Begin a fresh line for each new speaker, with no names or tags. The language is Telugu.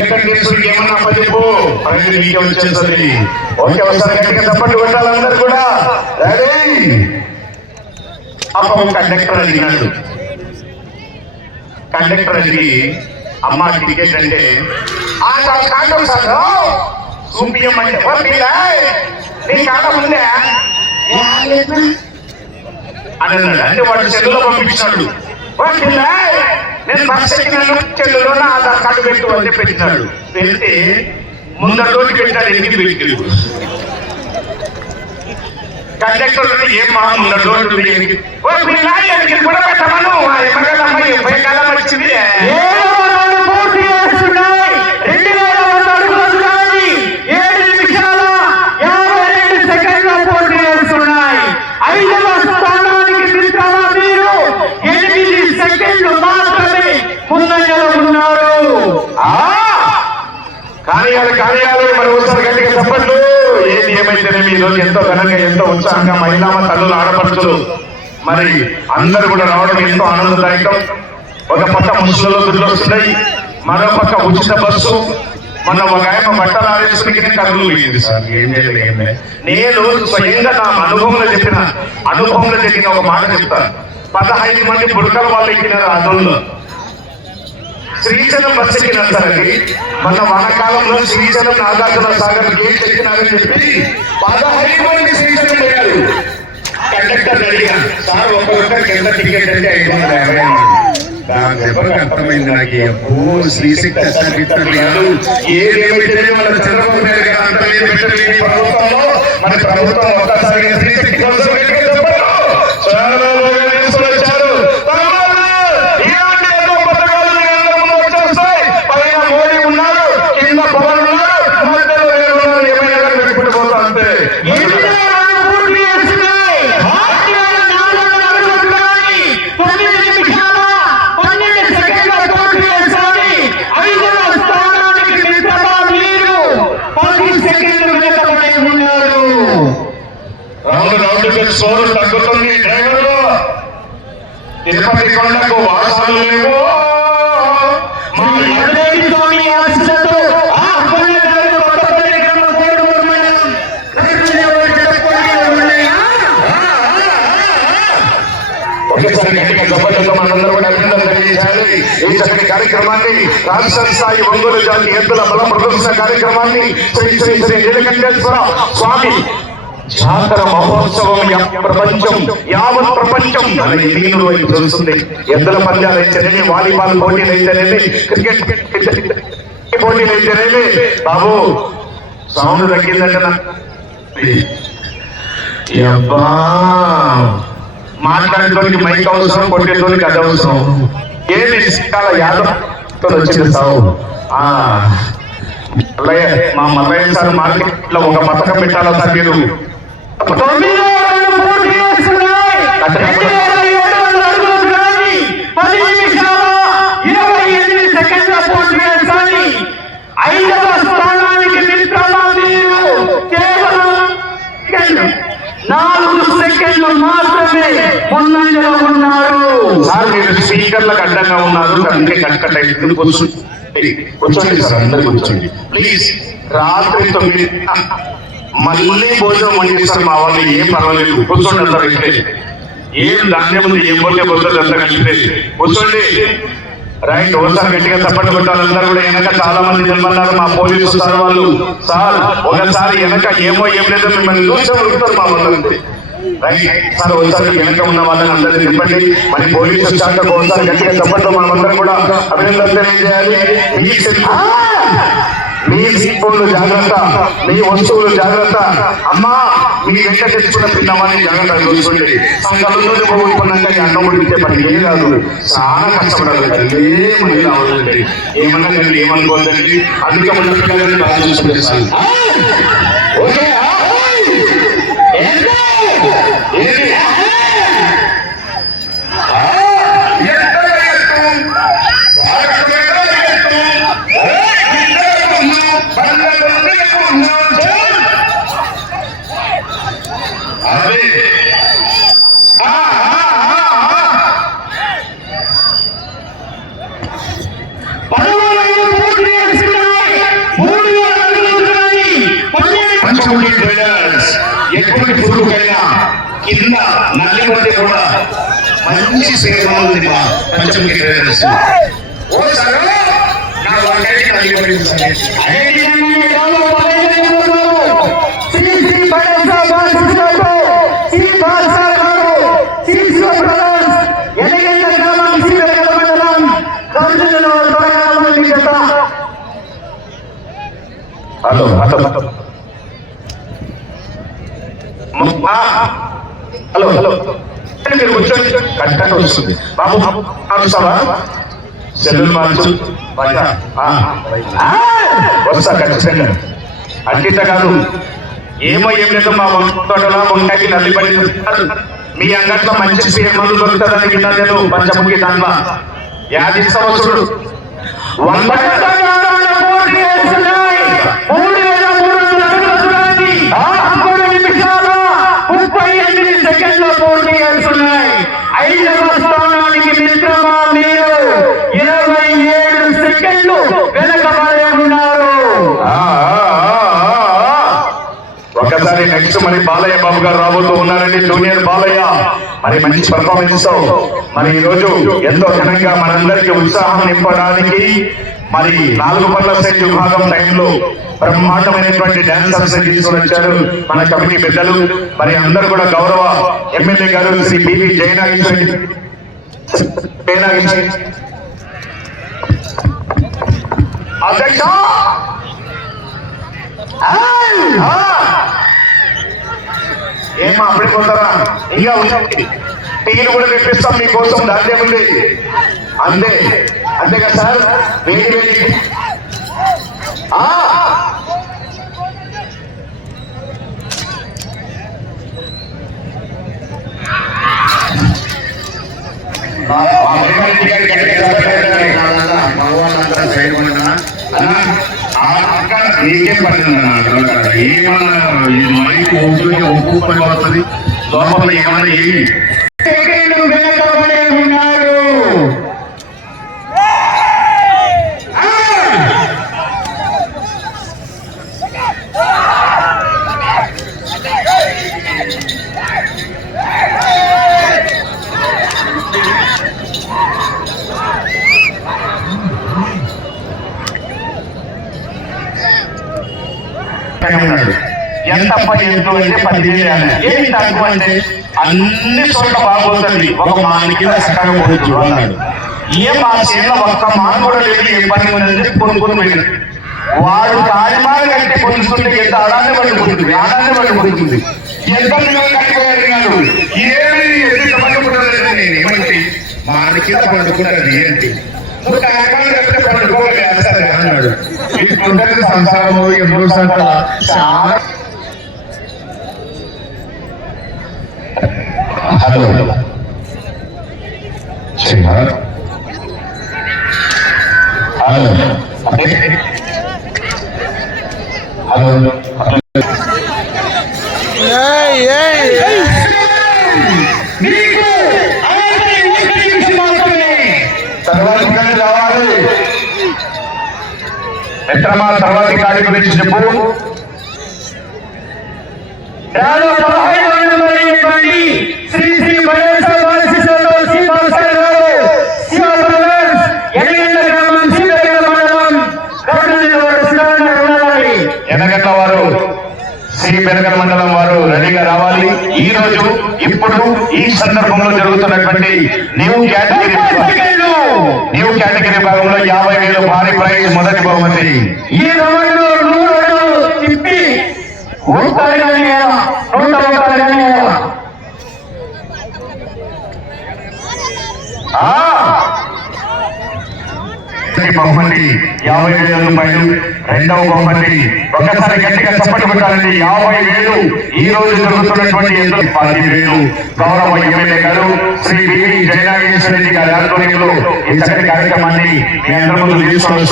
ఏమన్నా పదిపు అనేది నీకే వచ్చేస్తుంది ఓకే ఒకసారి గట్టిగా తప్పట్టు కొట్టాలి కూడా రెడీ అప్పుడు కండక్టర్ అడిగినాడు కండక్టర్ అడిగి అమ్మ టికెట్ అంటే ఆ కాండం సార్ చూపియమంటే ఓ నీ కాడ ఉందే అని అన్నాడు అంటే వాడు చెల్లులో పంపించాడు నేను చెల్లులో నా ఆధార్ కార్డు పెట్టు అని పెట్టినాడు పెడితే ముందర రోజు పెట్టాడు ఎన్ని పెట్టి కండక్టర్ ఏం మా ముందర రోజు కూడా పెట్టమను. ఎమ్మగలమ్మ ఎనభై కాలం వచ్చింది
ఏడవ రౌండ్ పూర్తి చేస్తున్నాయి. రెండు వేల వంద అడుగుల దూరాన్ని ఏడు నిమిషాల యాభై రెండు సెకండ్ల పూర్తి చేస్తున్నాయి. ఐదవ స్థానానికి మిత్రమా మీరు ఎనిమిది సెకండ్లు మాత్రమే ముందంజలో ఉన్నారు
ఆ కార్యాలు కార్యాలు మరి ఒకసారి గట్టిగా చెప్పండి ఏది ఏమైతేనేమి ఈ రోజు ఎంతో ఘనంగా ఎంతో ఉత్సాహంగా మహిళా తల్లులు ఆడపడుచులు. మరి అందరూ కూడా రావడం ఎంతో ఆనందదాయకం. ఒక పక్క ముసలలో దుడ్లు వస్తున్నాయి మరో పక్క ఉచిత బస్సు. మన ఒక ఆయన బట్టలు ఆడేసుకుని కర్రలు పోయింది సార్. ఏం చేయలేదు లేదు. నేను స్వయంగా నా అనుభవంలో చెప్పిన అనుభవంలో చెప్పిన ఒక మాట చెప్తాను. పదహైదు మంది బుడకల వాళ్ళు ఎక్కినారు ఆ రోజుల్లో శ్రీశైలం బస్ ఎక్కినంతరండి మన వానకాలంలో శ్రీశైలం నాగార్జున సాగర్ గేట్ ఎక్కినారని చెప్పి పదహైదు మంది శ్రీశైలం పోయారు కండక్టర్ అడిగాను సార్ ఒక్కొక్కరికి ఎంత టికెట్ అంటే ఐదు వందల యాభై దాని అర్థమైంది నాకు ఎప్పుడు శ్రీశక్తి అసలు కాదు. మన చంద్రబాబు నాయుడు గారు మన ప్రభుత్వం ఒక్కసారిగా శ్రీశక్తి కోసం గట్టిగా చెప్పారు. చాలా బాగా తీసుకొని వచ్చారు తమ్ముళ్ళు, ఇలాంటి ఎన్నో పథకాలు మీ అందరి ముందు వచ్చేస్తాయి. పైన మోడీ ఉన్నారు కింద పవన్ ఉన్నారు మధ్యలో నేను ఉన్నాను. ఏమైనా కానీ పెట్టుకుంటూ పోతా అంతే
ఎనిమిదవ రౌండ్ పూర్తి చేస్తున్నాయి. రెండు వేల నాలుగు వందల అడుగుల దూరాన్ని తొమ్మిది నిమిషాల పన్నెండు సెకండ్ల పూర్తి చేశాయి. ఐదవ స్థానానికి మిత్రమా మీరు పది సెకండ్లు వెనుకబడి ఉన్నారు
రౌండ్ రౌండ్ సోరు తగ్గుతుంది డ్రైవర్లు తిరుపతి కొండకు వాసాలు లేవు మా
మరొకటి స్వామి ఆశీస్సులతో ఆ అప్పన్నగారు కొత్తపల్లి గ్రామం కోడుమూరు మండలం కృష్ణదేవరాయ చెప్పుకోవడం ఉన్నాయా?
ఒకేసారి గట్టిగా చెప్పడంతో మనందరూ కూడా అభినందన తెలియజేయాలి ఈ చక్కటి కార్యక్రమాన్ని రాష్ట్ర స్థాయి ఒంగోలు జాతి ఎద్దుల బల ప్రదర్శన కార్యక్రమాన్ని శ్రీ శ్రీ శ్రీ నీలకంఠేశ్వర స్వామి. జాతర మహోత్సవం ప్రపంచం యావత్ ప్రపంచం. అలాగే దీనులు వైపు చూస్తుంది ఎద్దుల పంద్యాలు అయితేనేమి వాలీబాల్ పోటీలు అయితేనేమి క్రికెట్ పోటీలు అయితేనేమి బాబు సౌండ్ తగ్గిందంటే మాట్లాడేటువంటి మైక్ అవసరం కొట్టేటువంటి అది అవసరం. ఏమి ఇష్టాల యాదవ్ వచ్చింది సాగు మల్లయ్య మా మల్లయ్య సార్ మార్కెట్లో ఒక పథకం పెట్టాలా సార్ మీరు.
నాలుగు సెకండ్లు మాత్రమే ముందంజలో ఉన్నారు.
సార్ మీరు స్పీకర్లకు అడ్డంగా ఉన్నారు అందుకే కట్ కట్ అయింది కూర్చోండి కూర్చోండి సార్ అందరు కూర్చోండి. ప్లీజ్ రాత్రి తొమ్మిది మళ్ళీ భోజనం వండిస్తారు మా వాళ్ళు ఏం పర్వాలేదు. కూర్చోండి అంటారు ఇక్కడే ఏం ధాన్యం ఉంది ఏం పోతే పోతుంది అంతా కలిపి కూర్చోండి. రైట్ ఒకసారి గట్టిగా తప్పట్టు కొట్టాలి. అందరూ కూడా వెనక చాలా మంది నిలబడ్డారు. మా పోలీసు సార్ వాళ్ళు. సార్ ఒకసారి వెనక ఏమో ఏం లేదో మిమ్మల్ని చూసే ఉరుకుతారు మా వాళ్ళు అంతే. రైట్ సార్ ఒకసారి వెనక ఉన్న వాళ్ళని అందరినీ నింపండి మరి పోలీసు శాఖ ఒకసారి గట్టిగా చెప్పడం మనమందరం కూడా అభినందన తెలియజేయాలి. మీ సెల్ మీ ఫోన్లు జాగ్రత్త. మీ వస్తువులు జాగ్రత్త. అమ్మా మీ వెంట తెచ్చుకున్న పిల్లవాడిని జాగ్రత్త చూసుకోండి. సంఘంలో పోగొట్టుకున్నాక అన్నం ఉడికితే పని ఏం కాదు. చాలా కష్టపడాలి. తల్లి. ఏమని రావద్దండి. ఏమన్నా కానీ ఏమనుకోవద్దండి? అందుకే మన పిల్లలని బాగా చూసుకుంటే. చాలు. ఓకే ఎటువంటి పొరుగుకైనా
కింద నల్లి మధ్య కూడా
మంచి శరీరం ఉంది మా పంచముఖి దర్శనం ఓ
హలో హలో. Hello hello. మీరు కూర్చోండి. కట్టండి వస్తుంది. బాబు చూసావా సెల్లులు మార్చు. వస్తా ఖచ్చితంగా. అట్టిట కాదు. ఏమో ఏం లేదు మా తోటలో వంకాయకి నల్లి పడి మీ అంగట్లో మంచి సీఎంలు దొరుకుతుందని విన్నా నేను పంచముఖి దాంట్లో యాది సంవత్సరుడు. వంద
పోటీ చేస్తున్నాయి మూడు వేల మూడు వందల అడుగుల దూరాన్ని పదకొండు నిమిషాల ముప్పై ఎనిమిది సెకండ్ల పోటీ చేస్తున్నాయి ఐదవ స్థానానికి మిత్రమా మీరు ఇరవై ఏడు సెకండ్లు వెనకబడి ఉన్నారు
ఆ, ఆ, ఆ, ఆ, ఆ. ఒకసారి నెక్స్ట్ మరి బాలయ్య బాబు గారు రాబోతూ ఉన్నారండి. జూనియర్ బాలయ్య మరి మంచి పర్ఫార్మెన్స్తో మరి ఈ రోజు ఎంతో ఘనంగా మనందరికీ ఉత్సాహం నింపడానికి మరి నాలుగు పట్ల సెట్ విభాగం టైంలో బ్రహ్మాండమైనటువంటి డాన్సర్స్ తీసుకొని వచ్చారు. మన కమిటీ పెద్దలు మరి అందరూ కూడా గౌరవ ఎమ్మెల్యే గారు శ్రీ బివి జయనాగేశ్వరి. జయనాగేశ్వరి. అధ్యక్ష! ఏమా అప్పుడే పోతారా ఇంకా ఉంది టీలు కూడా తెప్పిస్తాం మీకోసం దాంతే ఉంది అంతే అంతే కదా సార్ వేడి వేడి ఆ!
మా మగవాళ్ళంతా సైడ్ ఉండనా? అన్నా, ఆ ఏమన్నా ఈ మైక్ ఒప్పుకి పని వస్తుంది లోపల ఏమైనా ఏమి
సెకండ్లు వెనకబడి ఉన్నారు
ఉన్నాడు ఎంత పని ఎంతో అంటే పదివేలు ఏమి తక్కువ అంటే అన్ని చోట్ల బాగోతుంది ఒక మాని కింద పోవచ్చు అన్నాడు ఏ మా చేతిలో ఒక్క మాన కూడా లేదు. ఏ పని ఉందంటే కొనుక్కొని పోయింది వాడు కాలిమాల కట్టి పొందుతుంటే ఎంత ఆడాన్ని పడిపోతుంది ఆడాన్ని పడిపోతుంది ఎంత కాదు
ఏమి ఎందుకు పండుకుంటుంది నేను. ఏమంటే మా కింద పండుకుంటుంది ఏంటి? అన్నాడు. సంసారము ఎన్నో సంకల చాలా హలో.
తర్వాత కాడి గురించి చెప్పు.
శ్రీ శ్రీ
బెనగల మండలం వారు రెడీగా రావాలి. ఈ రోజు ఇప్పుడు ఈ సందర్భంలో జరుగుతున్నటువంటి న్యూ కేటగిరీ న్యూ కేటగిరీ భాగంలో యాభై వేలు భారీ ప్రైజ్ మొదటి బహుమతి.
ఈ రౌండ్ తిప్పి
ఆ! మొదటి బహుమతి యాభై వేల రూపాయలు. రెండవ బహుమతి ఒకసారి గట్టిగా చప్పటి కొట్టాలండి. యాభై వేలు. ఈ రోజు జరుగుతున్నటువంటి ఎంతో పది వేలు. గౌరవ ఎమ్మెల్యే గారు శ్రీ బివి జయనాగేశ్వర రెడ్డి గారి ఆధ్వర్యంలో ఈ చక్కటి కార్యక్రమాన్ని మీ అందరి ముందు తీసుకొని